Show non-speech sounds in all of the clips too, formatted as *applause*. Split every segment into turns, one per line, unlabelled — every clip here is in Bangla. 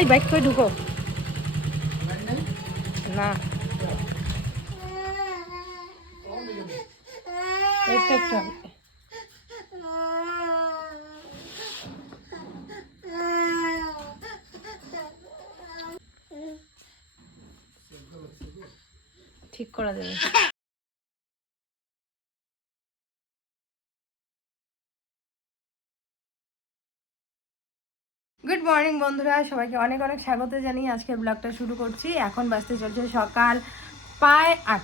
আই বাইক করে ঢুকো। না। একটু একটু। ঠিক করা যাবে। গুড মর্নিং বন্ধুরা। সবাইকে অনেক অনেক স্বাগত জানিয়ে আজকের ব্লগটা শুরু করছি। এখন বাজতে চলছে সকাল প্রায় আট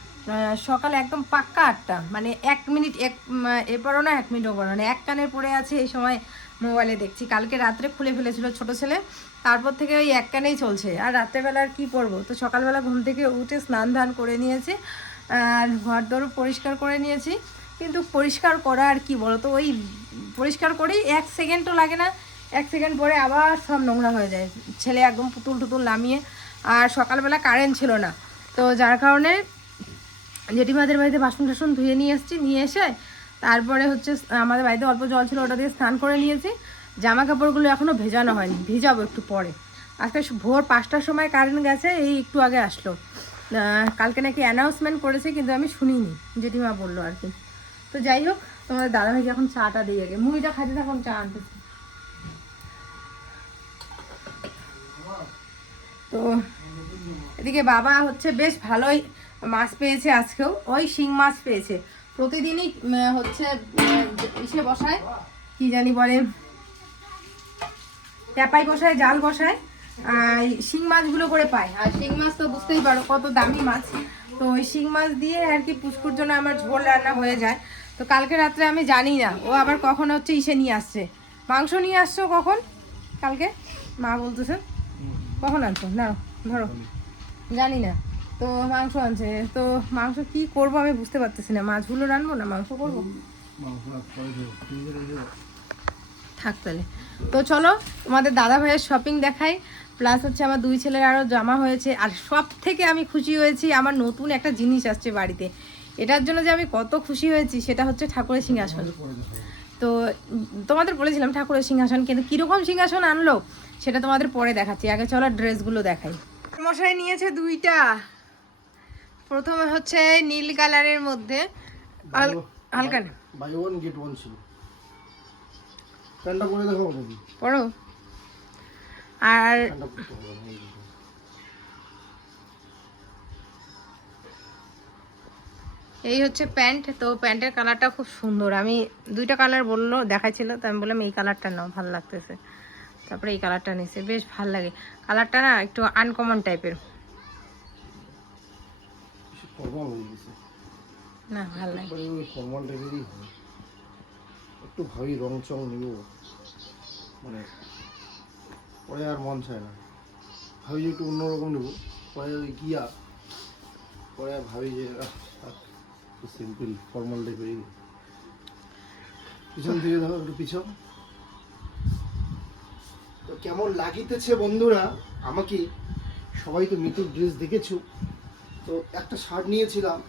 সকাল একদম পাক্কা আটটা। মানে এক মিনিট, এক এপারও না এক মিনিট ওপারও না। এক কানের পড়ে আছে এই সময় মোবাইলে দেখছি। কালকে রাত্রে খুলে ফেলেছিল ছোট ছেলে। তারপর থেকে ওই এক কানেই চলছে। আর রাত্রেবেলা আর কী করব তো সকালবেলা ঘুম থেকে উঠে স্নান ধান করে নিয়েছি। আর ঘর দরও পরিষ্কার করে নিয়েছি। কিন্তু পরিষ্কার করা আর কি বলো তো ওই পরিষ্কার করেই এক সেকেন্ডও লাগে না। এক সেকেন্ড পরে আবার সব নোংরা হয়ে যায়। ছেলে একদম পুতুল টুতুল নামিয়ে, আর সকালবেলা কারেন্ট ছিল না। তো যার কারণে জেঠিমাদের বাড়িতে বাসন টাসন ধুয়ে নিয়ে এসেছি, নিয়ে এসে তারপরে হচ্ছে আমাদের বাড়িতে অল্প জল ছিল, ওটা দিয়ে স্নান করে নিয়েছি। জামা কাপড়গুলো এখনও ভেজানো হয়নি, ভিজাবো একটু পরে। আজকে ভোর পাঁচটার সময় কারেন্ট গেছে, এই একটু আগে আসলো। কালকে নাকি অ্যানাউন্সমেন্ট করেছে, কিন্তু আমি শুনিনি, জেঠিমা বলল আর কি। তো যাই হোক, তোমাদের দাদাভাইকে এখন চাটা দিয়ে আগে মুড়িটা খাইতে থাকুন চা আনতেছি। তো এদিকে বাবা হচ্ছে বেশ ভালোই মাছ পেয়েছে আজকেও। ওই শিং মাছ পেয়েছে। প্রতিদিনই হচ্ছে ইসে বসায়, কি জানি বলে ট্যাপাই বসায়, জাল বসায়, আর শিং মাছগুলো করে পায়। আর শিং মাছ তো বুঝতেই পারো কত দামি মাছ। তো ওই শিং মাছ দিয়ে আর কি পুষ্কুর জন্য আমার ঝোল রান্না হয়ে যায়। তো কালকে রাত্রে আমি জানি না, ও আবার কখন হচ্ছে ইসে নিয়ে আসছে। মাংস নিয়ে আসছো কখন? কালকে? মা বলতেছে। কখন আনছো? না ধরো। জানি না। তো মাংস আনছে। তো মাংস কি করব আমি বুঝতে পারতেছি না। মাছগুলো রানবো না? মাংস করব? থাক তাহলে। তো চলো, তোমাদের দাদা ভাইয়ের শপিং দেখাই। প্লাস হচ্ছে আমার দুই ছেলের আরও জামা হয়েছে। আর সব থেকে আমি খুশি হয়েছি, আমার নতুন একটা জিনিস আসছে বাড়িতে। এটার জন্য যে আমি কত খুশি হয়েছি, সেটা হচ্ছে ঠাকুরের সিংহাসন। তো তোমাদের বলেছিলাম ঠাকুরের সিংহাসন, কিন্তু কীরকম সিংহাসন আনলো? সেটা তোমাদের পরে দেখাচ্ছি। আগে চলো ড্রেসগুলো দেখাই। মশাই নিয়েছে দুইটা। প্রথমে হচ্ছে নীল কালারের মধ্যে হালকা না?
বাই ওয়ান গেট ওয়ান ছিল। প্যান্টটা পরে দেখো
পড়ো আর
এই
হচ্ছে প্যান্ট। তো প্যান্টের কালারটা খুব সুন্দর। আমি দুইটা কালার বলল দেখাইছিল তো আমি বললাম এই কালারটা নাও ভালো লাগতেছে। তারপরে এই কালারটা নিছে বেশ ভালো লাগে। কালারটা না একটু আনকমন টাইপের না ভালো লাগে।
একবারে ওই ফর্মাল টাইপেরই একটু ভাবি রং চং নিব। মানে পরে আর মন চায় না। ভাবি যে একটু অন্যরকম নেব। পরে গিয়া পরে আর ভাবি যে সিম্পল ফর্মাল টাইপেরই পিছন থেকে ধরো একটু পিছন। তো কেমন লাগিতেছে বন্ধুরা? আমাকে সবাই তো মিতুর ড্রেস দেখেছ। তো একটা শার্ট নিয়েছিলাম।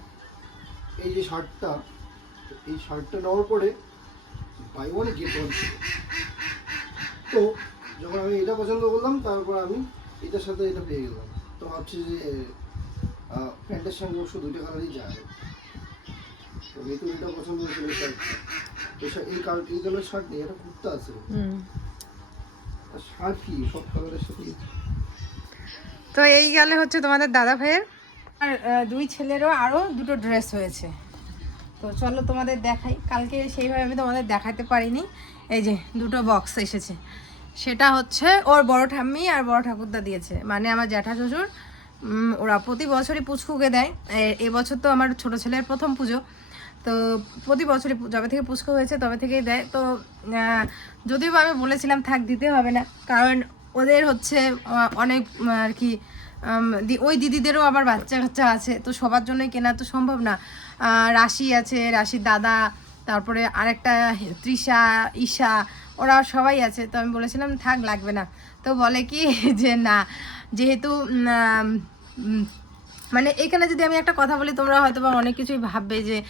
এই যে শার্টটা এই শার্টটা নেওয়ার পরে বাই ওয়ান গেট ওয়ান তো যখন আমি এটা পছন্দ করলাম, তারপর আমি এটার সাথে এটা পেয়ে গেলাম। তো ভাবছি যে প্যান্টের সঙ্গে অবশ্য দুইটা কালারই যায়। তো মিতু এটা পছন্দ শা- এই কালার এই কালার শার্ট নেই এটা কুর্তা আছে। সব কালারের সাথে
তো এই গেলে হচ্ছে তোমাদের দাদা ভাইয়ের? আর দুই ছেলেরও আরও দুটো ড্রেস হয়েছে। তো চলো তোমাদের দেখাই। কালকে সেইভাবে আমি তোমাদের দেখাতে পারিনি। এই যে দুটো বক্স এসেছে। সেটা হচ্ছে ওর বড় ঠাম্মি আর বড় ঠাকুরদা দিয়েছে। মানে আমার জ্যাঠা শ্বশুর ওরা প্রতি বছরই পুচকুকে দেয়। এবছর তো আমার ছোট ছেলের প্রথম পুজো। তো প্রতি বছরই যবে থেকে পুষ্ক হয়েছে তবে থেকেই দেয়। তো যদিও আমি বলেছিলাম থাক, দিতে হবে না। কারণ ওদের হচ্ছে অনেক আর কি ওই দিদিদেরও আবার বাচ্চা কাচ্চা আছে। তো সবার জন্যই কেনা তো সম্ভব না। রাশি আছে, রাশির দাদা, তারপরে আরেকটা তৃষা, ঈশা, ওরা সবাই আছে। তো আমি বলেছিলাম থাক, লাগবে না। তো বলে কি *laughs* যে না, যেহেতু মানে এখানে যদি আমি একটা কথা বলি, তোমরা হয়তো বা অনেক কিছুই ভাববে যে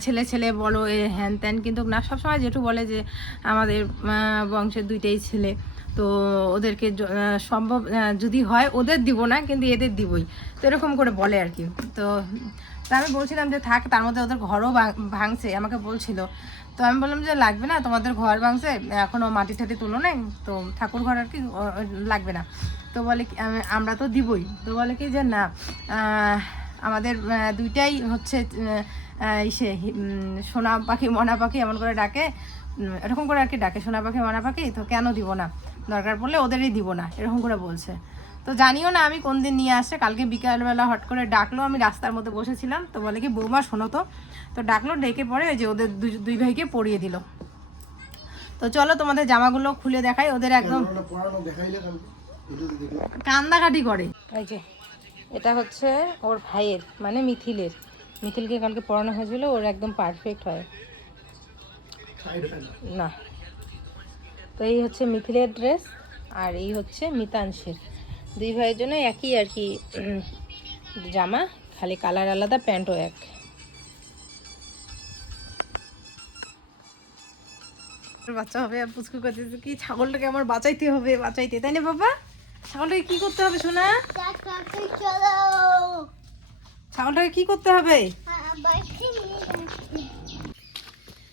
ছেলে ছেলে বলো, এ হ্যান ত্যান, কিন্তু না, সবসময় জেঠু বলে যে, আমাদের বংশের দুইটাই ছেলে। তো ওদেরকে সম্ভব যদি হয়, ওদের দিব না, কিন্তু এদের দিবই। তো এরকম করে বলে আর কি। তো, তা আমি বলছিলাম যে, থাক, তার মধ্যে ওদের ঘরও ভাঙ- ভাঙছে। আমাকে বলছিল তো আমি বললাম যে লাগবে না, তোমাদের ঘর ভাঙছে এখনও মাটি টাটি তুলো নেই, তো ঠাকুর ঘর আর কি লাগবে না। তো বলে কি, আম- আমরা তো দিবই। তো বলে কি যে না আমাদের দুইটাই হচ্ছে ইসে সোনা পাখি, মনা পাখি এমন করে ডাকে এরকম করে আর কি ডাকে, সোনা পাখি, মনা পাখি, তো কেন দিব না? দরকার পড়লে ওদেরই দিব না, এরকম করে বলছে। তো জানিও না আমি কোন দিন নিয়ে আসছে কালকে বিকালবেলা হট করে ডাকলো আমি রাস্তার মধ্যে বসেছিলাম তো বলে কি বৌমা শোনো তো। তো ডাকলো ডেকে পরে ওই যে ওদের দুই- দুই ভাইকে পরিয়ে দিল। তো চলো তোমাদের জামাগুলো খুলে দেখাই ওদের একদম কান্দাকাটি করে। এই যে এটা হচ্ছে ওর ভাইয়ের মানে মিথিলের। মিথিলকে কালকে পড়ানো হয়েছিল ওর একদম পারফেক্ট হয়। না। তো এই হচ্ছে মিথিলের ড্রেস আর এই হচ্ছে মিতাংশের। দুই ভাইয়ের জন্য একই আর কি জামা, খালি কালার আলাদা, প্যান্টও এক। বাচ্চা হবে আর পুচকু করতেছে কি, ছাগলটাকে আমার বাঁচাইতে হবে, বাঁচাইতে, তাই না বাবা? ছাগলটাকে কি করতে হবে শোনা? ছাগলটাকে কি করতে হবে?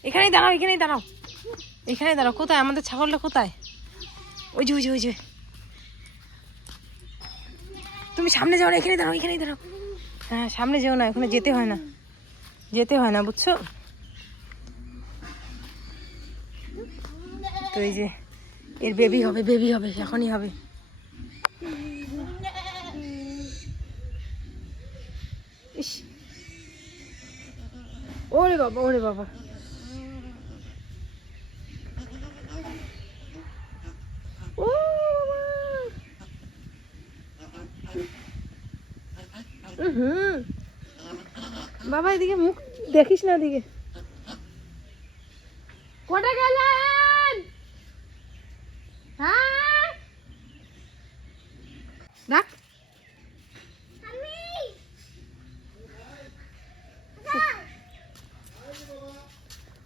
এখানেই দাঁড়াও এখানেই দাঁড়াও। এখানেই দাঁড়াও, কোথায়? আমাদের ছাগলটা কোথায়? ওই যে ওই যে ওই যে। তুমি সামনে যাও না, এখানেই দাঁড়াও এখানেই দাঁড়াও। হ্যাঁ সামনে যেও না, এখানে যেতে হয় না। যেতে হয় না, বুঝছ? তো এই যে, এর বেবি হবে বেবি হবে, এখনই হবে। ওরে বাবা ওরে বাবা ও বাবা হুম বাবা এদিকে মুখ দেখিস না এদিকে কোটা গেলেন হ্যাঁ ডাক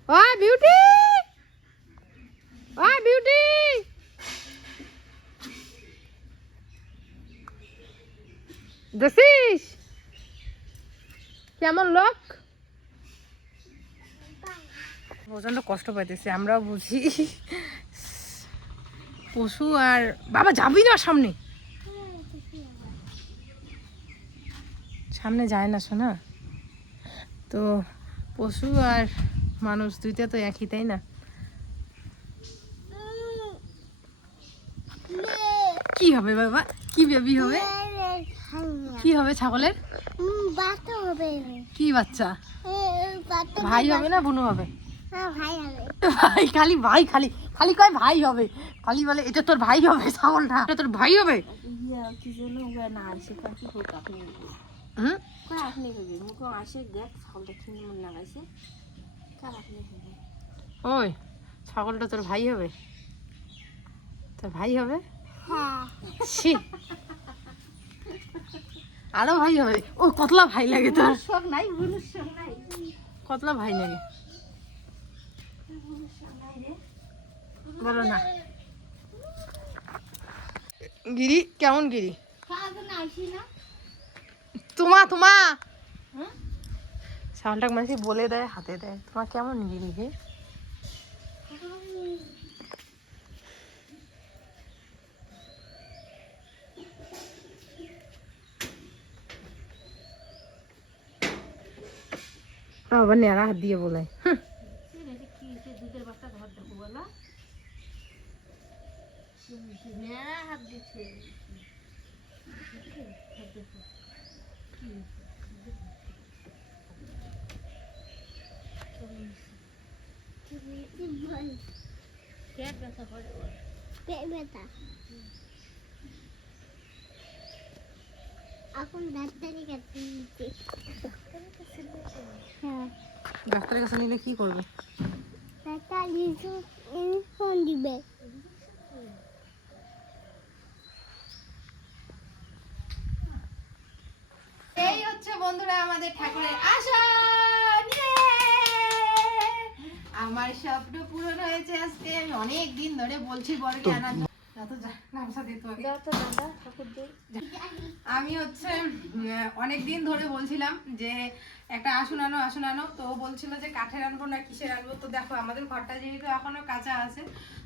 ও বিউটি ও বিউটি দেখছিস কেমন লোক? প্রচণ্ড কষ্ট পাইতেছে আমরাও বুঝি। পশু আর বাবা যাবি না সামনে? সামনে যায় না শোনা তো পশু আর মানুষ দুইটা তো একই তাই না? কি হবে বাবা? কি বেবি হবে? কি হবে ছাগলের?
বাচ্চা হবে
কি বাচ্চা? ভাই হবে না বোনু হবে?
ভাই হবে।
ভাই খালি ভাই খালি খালি কয় ভাই হবে? খালি বলে এটা তোর ভাই হবে ছাগলটা এটা তোর ভাই হবে?
মন
ওই ছাগলটা তোর ভাই হবে? তোর ভাই হবে?
হ্যাঁ।
আরও ভাই হবে ও কতলা ভাই লাগে তোর?
শখ নাই বুনুর শখ নাই।
কতলা ভাই লাগে? বলো না। গিরি কেমন গিরি? তোমা তোমা। সাউন্ডটাকে মানুষ বলে দেয় হাতে দেয়। তোমার কেমন গিরি গে আবার নেড়া হাত দিয়ে বলে।
পেট ব্যথা করে।
পেট ব্যথা এখন ডাক্তারের কাছে হ্যাঁ।
কাছে নিলে কি করবে?
দিবে। এই
হচ্ছে বন্ধুরা আমাদের ঠাকুরের আসন আমার স্বপ্ন পূরণ হয়েছে আজকে। আমি অনেক দিন ধরে বলছি বড়কে আনার আমি হচ্ছে অনেক দিন ধরে বলছিলাম যে একটা আসুন আনো আসুন আনো। তো বলছিল যে কাঠের আনব না কিসের আনব? তো দেখো আমাদের ঘরটা যেহেতু এখনও কাঁচা আছে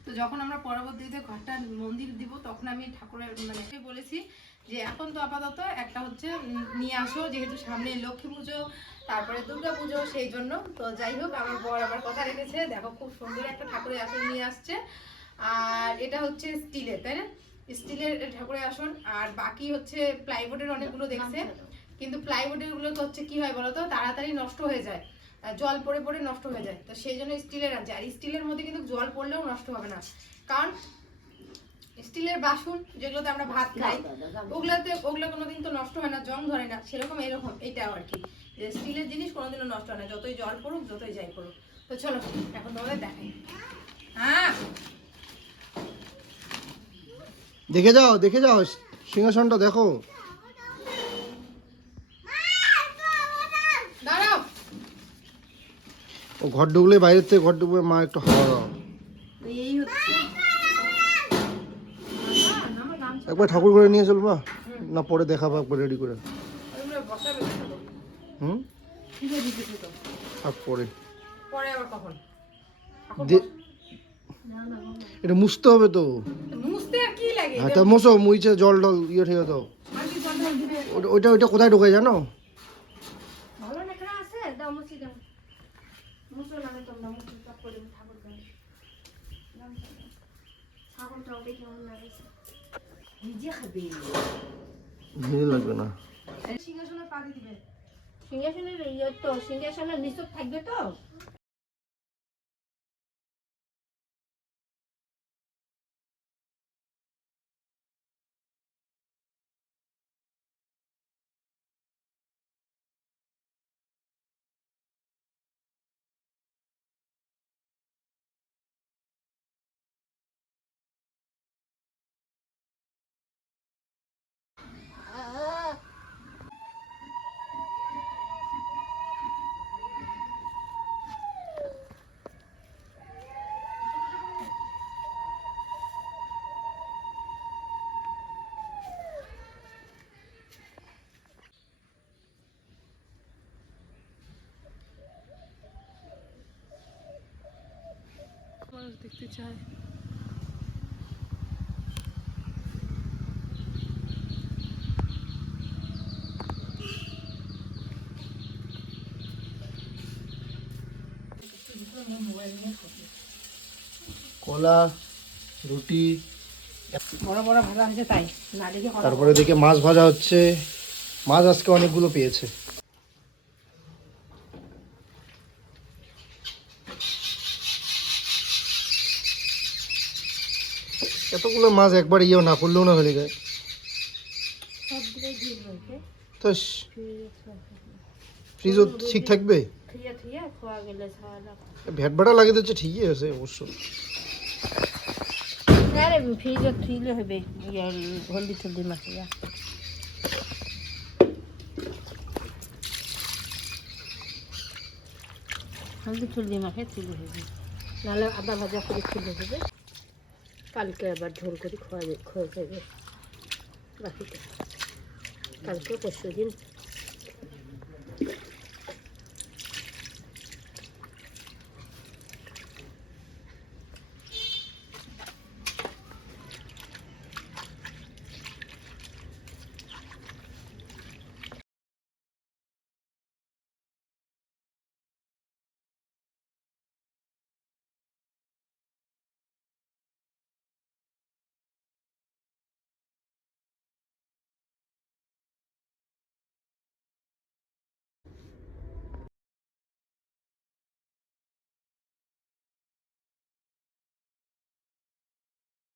তো যখন আমরা পরবর্তীতে ঘরটা মন্দির দিব তখন আমি ঠাকুরের মানে বলেছি যে এখন তো আপাতত একটা হচ্ছে নিয়ে আসো যেহেতু সামনে লক্ষ্মী পুজো তারপরে দুর্গা পুজো সেই জন্য। তো যাই হোক আমার বর আমার কথা রেখেছে। দেখো খুব সুন্দর একটা ঠাকুরের আসন নিয়ে আসছে। আর এটা হচ্ছে স্টিলের তাই না? স্টিলের ঠাকুরের আসন আর বাকি হচ্ছে প্লাইবোর্ডের অনেকগুলো দেখছে। কিন্তু প্লাইবোর্ডেরগুলো তো হচ্ছে কি হয় বলতো? তাড়াতাড়ি নষ্ট হয়ে যায়। জল পড়ে পড়ে নষ্ট হয়ে যায়। তো সেই জন্য স্টিলের আনছে। আর স্টিলের মধ্যে কিন্তু জল পড়লেও নষ্ট হবে না। কারণ স্টিলের বাসন যেগুলোতে আমরা ভাত খাই ওগুলাতে ওগুলো কোনোদিন তো নষ্ট হয় না জং ধরে না। সেরকম এরকম এইটাও আর কি। যে স্টিলের জিনিস কোনোদিনও নষ্ট হয় না। যতই জল পড়ুক যতই যাই পড়ুক। তো চলো এখন তোমাদের দেখাই। হ্যাঁ
দেখে যাও দেখে যাও সিংহাসনটা দেখো। ও ঘর ডুবলে বাইরের থেকে ঘর ঢুকবে মা একটু হাওয়া দাও। একবার ঠাকুর করে নিয়ে চলবা না পরে দেখাবো একবার রেডি করে। হুম? পরে।
পরে আবার কখন?
দে- এটা মুছতে হবে তো।
মুছতে আর কি লাগে?
হ্যাঁ তা মোছো মুইছে জল টল ইয়ে ঠিক? ওটা ওইটা ওইটা কোথায় ঢোকায় জানো? লাগবে না।
দিবে।
সিংহাসনের ইয়ে তো সিংহাসনের নিচক থাকবে তো?
দেখতে চায়।
কলা রুটি
বড় বড় ভাজা হয়েছে তাই।
তারপরে দেখে মাছ ভাজা হচ্ছে। মাছ আজকে অনেকগুলো পেয়েছে। এতগুলো মাছ একবার ইয়েও না করলেও না হয়ে যায়।
ভিড়
তো ফ্রিজও ঠিক থাকবে? ভ্যাট ভাটা লাগিয়ে দিচ্ছে ঠিকই আছে অবশ্য।
আরে ফ্রিজে থুইলে হবে ইয়ে হলদি টলদি মাখিয়া হলদি টলদি মাখে তুলে হবে। নাহলে আদা ভাজা করে তুলে হবে। কালকে আবার ঝোল করে খাওয়া খাওয়া যাবে বাকিটা। কালকে পরশু দিন